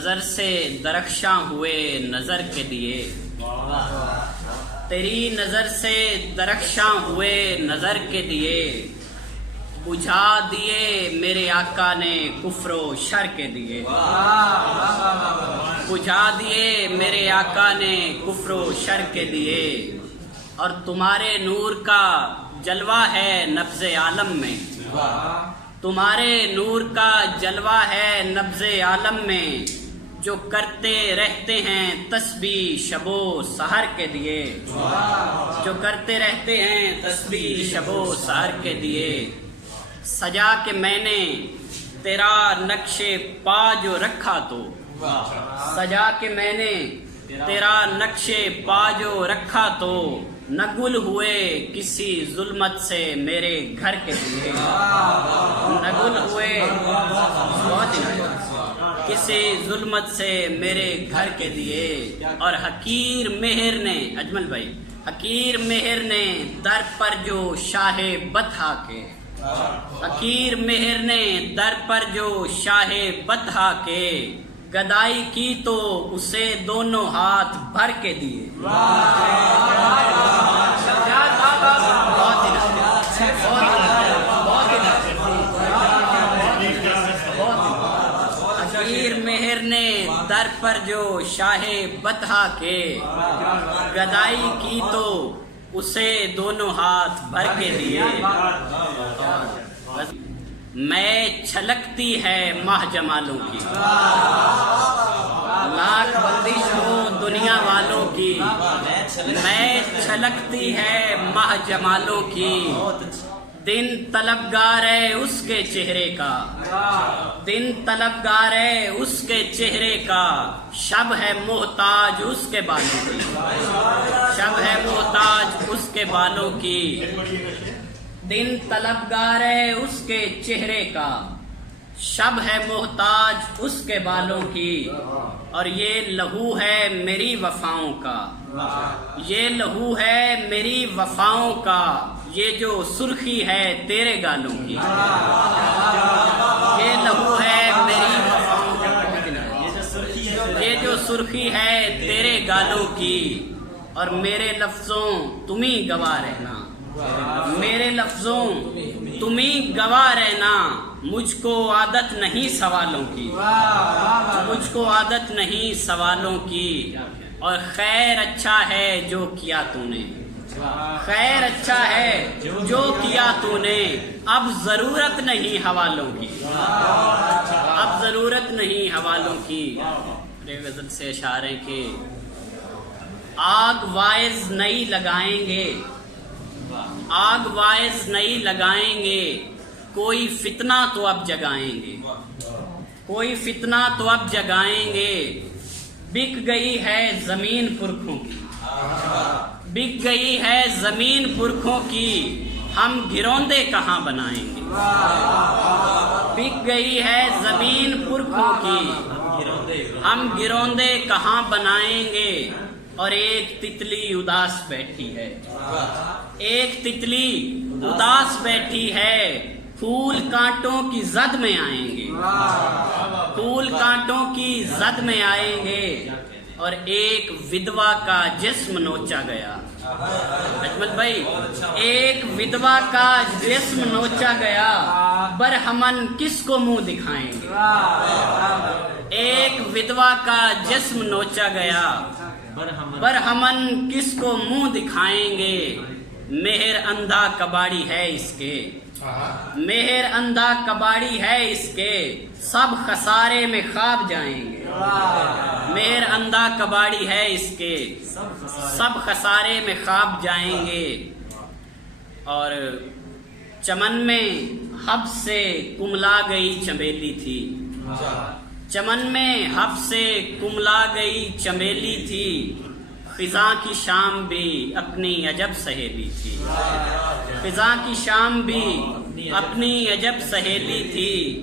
نظر سے درخشاں ہوئے نظر کے دیے، تیری نظر سے درخشاں ہوئے نظر کے دیے، بجھا دیے میرے آقا نے کفر و شر کے دیے، بجھا دیے میرے آقا نے کفر و شر کے دیے، اور تمہارے نور کا جلوہ ہے نبض عالم میں، تمہارے نور کا جلوہ ہے نبض عالم میں، جو کرتے رہتے ہیں تسبیح شب و سحر کے دیے، جو کرتے رہتے ہیں تسبیح شب و سحر کے دیے، سجا کے میں نے تیرا نقش پا جو رکھا تو، سجا کے میں نے تیرا نقش پا جو رکھا تو، نہ گل ہوئے کسی ظلمت سے میرے گھر کے لیے، نہ گل ہوئے کسی ظلمت سے میرے گھر کے لیے، اور حقیر مہر نے، اجمل بھائی، حقیر مہر نے در پر جو شاہ بطحا کے، حقیر مہر نے در پر جو شاہ بطحا کے، گدائی کی تو اسے دونوں ہاتھ بھر کے دیے، حقیر مہر نے در پر جو شاہ بطحا کے، گدائی کی تو اسے دونوں ہاتھ بھر کے دیے، میں چھلکتی ہے ماہ جمالوں کی، لاکھ بندش ہو دنیا والوں کی، میں چھلکتی ہے ماہ جمالوں کی، دن طلبگار ہے اس کے چہرے کا، دن طلبگار ہے اس کے چہرے کا، شب ہے محتاج اس کے بالوں کی، شب ہے محتاج اس کے بالوں کی، دن طلبگار ہے اس کے چہرے کا، شب ہے محتاج اس کے بالوں کی، اور یہ لہو ہے میری وفاؤں کا، یہ لہو ہے میری وفاؤں کا، یہ جو سرخی ہے تیرے گالوں کی، یہ لہو ہے میری وفاؤں کا، یہ جو سرخی ہے تیرے گالوں کی، اور میرے لفظوں تم ہی گواہ رہنا، میرے لفظوں تم ہی گواہ رہنا، مجھ کو عادت نہیں سوالوں کی، مجھ کو عادت نہیں سوالوں کی، اور خیر اچھا ہے جو کیا تو نے، خیر اچھا ہے جو کیا تو نے، اب ضرورت نہیں حوالوں کی، اب ضرورت نہیں حوالوں کی۔ غزل سے اشعار ہیں کہ آگ وائز نئی لگائیں گے، آگ وائز نئی لگائیں گے، کوئی فتنہ تو اب جگائیں گے، کوئی فتنہ تو اب جگائیں گے، بک گئی ہے زمین پرکھوں کی، بک گئی ہے زمین پرکھوں کی، ہم گھروندے کہاں بنائیں گے، بک گئی ہے زمین پرکھوں کی، ہم گھروندے کہاں بنائیں گے، اور ایک تتلی اداس بیٹھی ہے، ایک تتلی اداس بیٹھی ہے، پھول کانٹوں کی زد میں آئیں گے، پھول کانٹوں کی زد میں آئیں گے، اور ایک ودوا کا جسم نوچا گیا، اجمل بھائی، ایک ودوا کا جسم نوچا گیا، برہمن کس کو منہ دکھائیں گے، ایک ودوا کا جسم نوچا گیا، برہمن کس کو منہ دکھائیں گے، مہر اندھا کباڑی ہے اس کے، مہر اندھا کباڑی ہے اس کے، سب خسارے میں خواب جائیں گے، مہر اندھا کباڑی ہے اس کے، سب خسارے میں خواب جائیں گے، اور چمن میں حب سے کملا گئی چمیلی تھی، چمن میں حب سے کملا گئی چمیلی تھی، خزاں کی شام بھی اپنی عجب سہیلی تھی، خزاں کی شام بھی اپنی عجب سہیلی تھی،